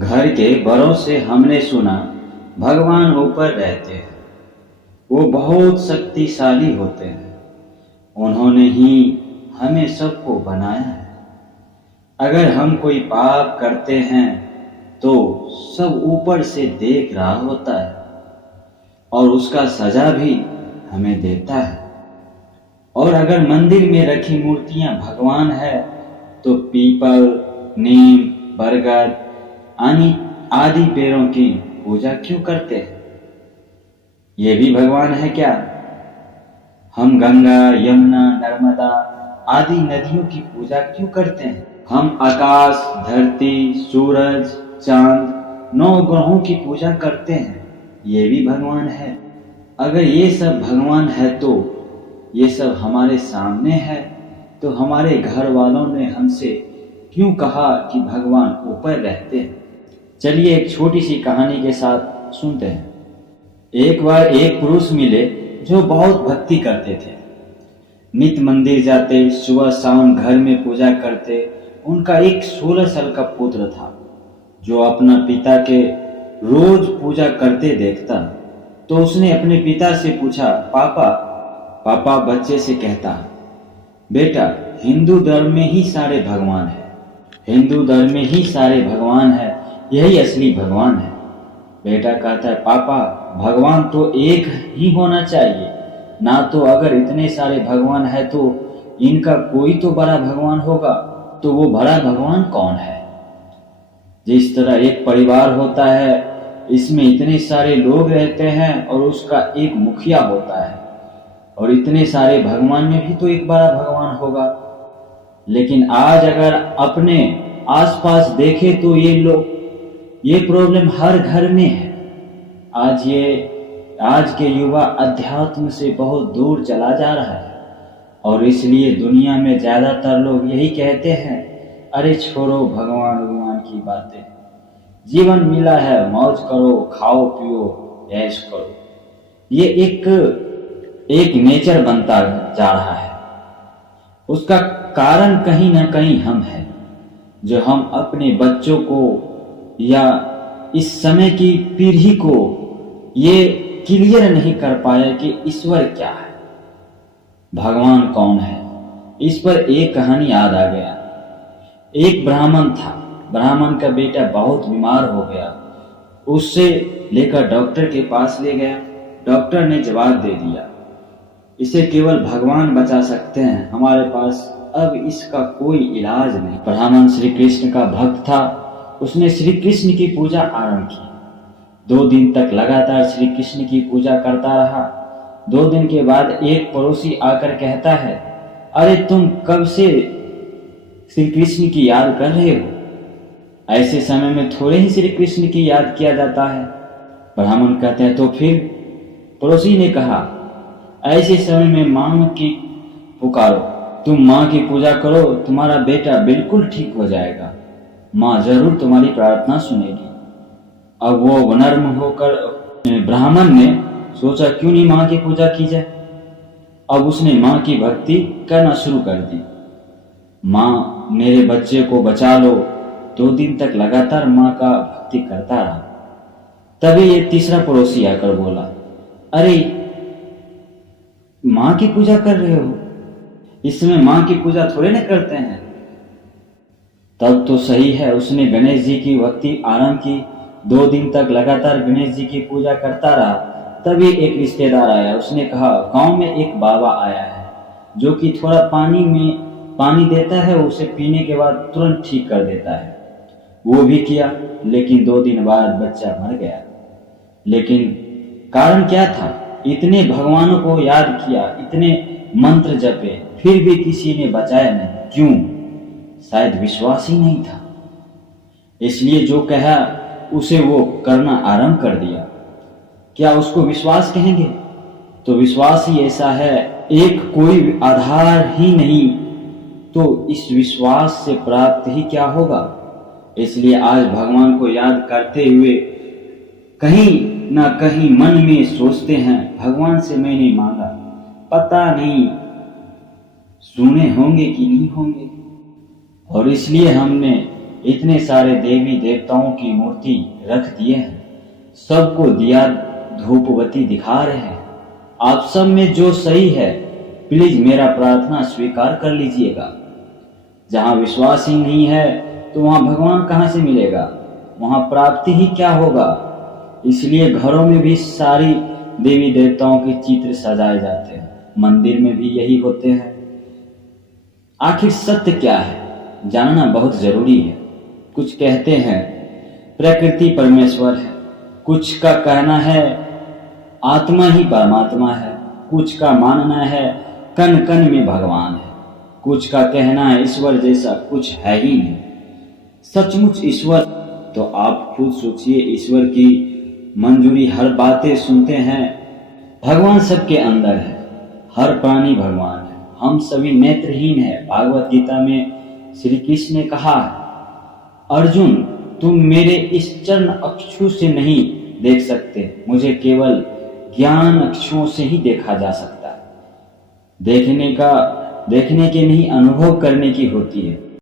घर के बड़ों से हमने सुना भगवान ऊपर रहते हैं। वो बहुत शक्तिशाली होते हैं। उन्होंने ही हमें सबको बनाया है। अगर हम कोई पाप करते हैं तो सब ऊपर से देख रहा होता है और उसका सजा भी हमें देता है। और अगर मंदिर में रखी मूर्तियां भगवान है तो पीपल, नीम, बरगद आदि पेड़ों की पूजा क्यों करते हैं? ये भी भगवान है क्या? हम गंगा, यमुना, नर्मदा आदि नदियों की पूजा क्यों करते हैं? हम आकाश, धरती, सूरज, चांद, 9 ग्रहों की पूजा करते हैं। ये भी भगवान है। अगर ये सब भगवान है तो ये सब हमारे सामने है, तो हमारे घर वालों ने हमसे क्यों कहा कि भगवान ऊपर रहते हैं? चलिए एक छोटी सी कहानी के साथ सुनते हैं। एक बार एक पुरुष मिले जो बहुत भक्ति करते थे। नित्य मंदिर जाते, सुबह शाम घर में पूजा करते। उनका एक 16 साल का पुत्र था जो अपना पिता के रोज पूजा करते देखता। तो उसने अपने पिता से पूछा, पापा बच्चे से कहता, बेटा हिंदू धर्म में ही सारे भगवान है। हिंदू धर्म में ही सारे भगवान है, यही असली भगवान है। बेटा कहता है, पापा भगवान तो एक ही होना चाहिए ना, तो अगर इतने सारे भगवान है तो इनका कोई तो बड़ा भगवान होगा। तो वो बड़ा भगवान कौन है? जिस तरह एक परिवार होता है, इसमें इतने सारे लोग रहते हैं और उसका एक मुखिया होता है, और इतने सारे भगवान में भी तो एक बड़ा भगवान होगा। लेकिन आज अगर अपने आसपास देखे तो ये प्रॉब्लम हर घर में है। आज के युवा अध्यात्म से बहुत दूर चला जा रहा है, और इसलिए दुनिया में ज्यादातर लोग यही कहते हैं, अरे छोड़ो भगवान की बातें, जीवन मिला है मौज करो, खाओ पियो, ऐश करो। ये एक नेचर बनता जा रहा है। उसका कारण कहीं ना कहीं हम हैं, जो हम अपने बच्चों को या इस समय की पीढ़ी को ये क्लियर नहीं कर पाए कि ईश्वर क्या है, भगवान कौन है। इस पर एक कहानी याद आ गया। एक ब्राह्मण था। ब्राह्मण का बेटा बहुत बीमार हो गया। उससे लेकर डॉक्टर के पास ले गया। डॉक्टर ने जवाब दे दिया, इसे केवल भगवान बचा सकते हैं, हमारे पास अब इसका कोई इलाज नहीं। ब्राह्मण श्री कृष्ण का भक्त था। उसने श्री कृष्ण की पूजा आरंभ की। 2 दिन तक लगातार श्री कृष्ण की पूजा करता रहा। 2 दिन के बाद एक पड़ोसी आकर कहता है, अरे तुम कब से श्री कृष्ण की याद कर रहे हो? ऐसे समय में थोड़े ही श्री कृष्ण की याद किया जाता है। ब्राह्मण कहते हैं, तो फिर? पड़ोसी ने कहा, ऐसे समय में मां की पुकारो, तुम मां की पूजा करो, तुम्हारा बेटा बिल्कुल ठीक हो जाएगा, मां जरूर तुम्हारी प्रार्थना सुनेगी। अब वो नर्म होकर ब्राह्मण ने सोचा, क्यों नहीं मां की पूजा की जाए। अब उसने मां की भक्ति करना शुरू कर दी। मां मेरे बच्चे को बचा लो। 2 दिन तक लगातार मां का भक्ति करता रहा। तभी ये तीसरा पड़ोसी आकर बोला, अरे मां की पूजा कर रहे हो, इसमें मां की पूजा थोड़े ना करते हैं। तब तो सही है। उसने गणेश जी की भक्ति आरंभ की। 2 दिन तक लगातार गणेश जी की पूजा करता रहा। तभी एक रिश्तेदार आया। उसने कहा, गांव में एक बाबा आया है जो कि थोड़ा पानी देता है, उसे पीने के बाद तुरंत ठीक कर देता है। वो भी किया, लेकिन 2 दिन बाद बच्चा मर गया। लेकिन कारण क्या था? इतने भगवानों को याद किया, इतने मंत्र जपे, फिर भी किसी ने बचाया नहीं। क्यों? शायद विश्वास ही नहीं था। इसलिए जो कहा उसे वो करना आरंभ कर दिया। क्या उसको विश्वास कहेंगे? तो विश्वास ही ऐसा है, एक कोई आधार ही नहीं, तो इस विश्वास से प्राप्त ही क्या होगा। इसलिए आज भगवान को याद करते हुए कहीं ना कहीं मन में सोचते हैं, भगवान से मैंने मांगा, पता नहीं सुने होंगे कि नहीं होंगे। और इसलिए हमने इतने सारे देवी देवताओं की मूर्ति रख दिए हैं, सबको दिया धूपवती दिखा रहे हैं। आप सब में जो सही है, प्लीज मेरा प्रार्थना स्वीकार कर लीजिएगा। जहां विश्वास ही नहीं है तो वहां भगवान कहां से मिलेगा, वहां प्राप्ति ही क्या होगा। इसलिए घरों में भी सारी देवी देवताओं के चित्र सजाए जाते हैं, मंदिर में भी यही होते हैं। आखिर सत्य क्या है जानना बहुत जरूरी है। कुछ कहते हैं प्रकृति परमेश्वर है, कुछ का कहना है आत्मा ही परमात्मा है, कुछ का मानना है कण कण में भगवान है, कुछ का कहना है ईश्वर जैसा कुछ है ही नहीं। सचमुच ईश्वर तो आप खुद सोचिए, ईश्वर की मंजूरी हर बातें सुनते हैं। भगवान सबके अंदर है, हर प्राणी भगवान है, हम सभी नेत्रहीन है। भागवत गीता में श्री कृष्ण ने कहा, अर्जुन तुम मेरे इस चरण अक्षु से नहीं देख सकते, मुझे केवल ज्ञान अक्षुओं से ही देखा जा सकता है। देखने के नहीं, अनुभव करने की होती है।